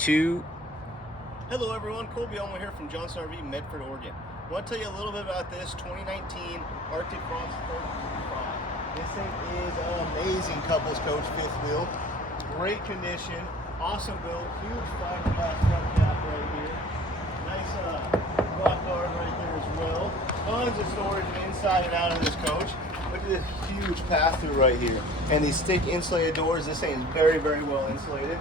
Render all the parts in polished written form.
2. Hello everyone, Colby Elmo here from Johnson RV, Medford, Oregon. I want to tell you a little bit about this 2019 ArcticFox32. This thing is an amazing couples coach, fifth wheel. Great condition, awesome build, huge fiberglass front cap right here. Nice rock guard right there as well. Tons of storage inside and out of this coach. Look at this huge pass-through right here. And these thick insulated doors, this thing is very, very well insulated.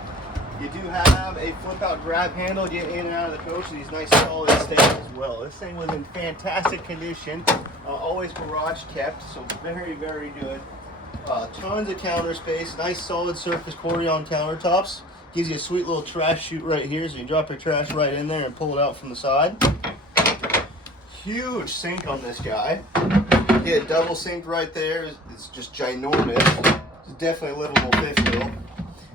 You do have a flip-out grab handle to get in and out of the coach, and these nice solid stays as well. This thing was in fantastic condition, always garage kept, so very, very good. Tons of counter space, nice solid surface Carryout countertops. Gives you a sweet little trash chute right here, so you drop your trash right in there and pull it out from the side. Huge sink on this guy. Get a double sink right there. It's just ginormous. It's definitely a livable fifth wheel.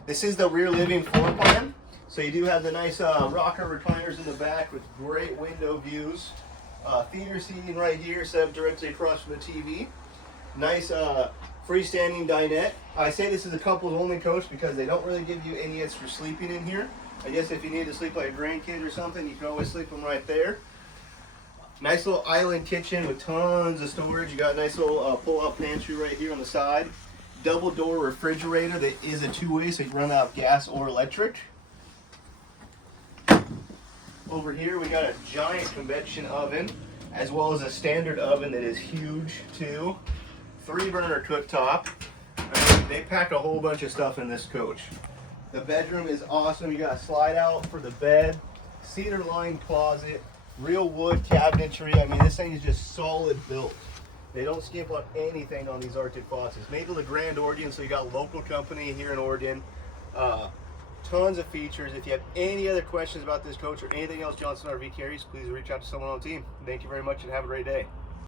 This is the rear living floor plan. So you do have the nice rocker recliners in the back with great window views. Theater seating right here, set up directly across from the TV. Nice freestanding dinette. I say this is a couples only coach because they don't really give you any extra sleeping in here. I guess if you need to sleep like a grandkid or something, you can always sleep them right there. Nice little island kitchen with tons of storage. You got a nice little pull-out pantry right here on the side. Double door refrigerator that is a two-way, so you can run out of gas or electric. Over here we got a giant convection oven, as well as a standard oven that is huge too. 3-burner cooktop. I mean, they pack a whole bunch of stuff in this coach. The bedroom is awesome. You got a slide out for the bed, cedar lined closet, real wood cabinetry. I mean, this thing is just solid built. They don't skimp on anything on these Arctic Foxes. Made to the Grand Oregon, so you got local company here in Oregon. Tons of features. If you have any other questions about this coach or anything else Johnson RV carries, please reach out to someone on the team. Thank you very much and have a great day.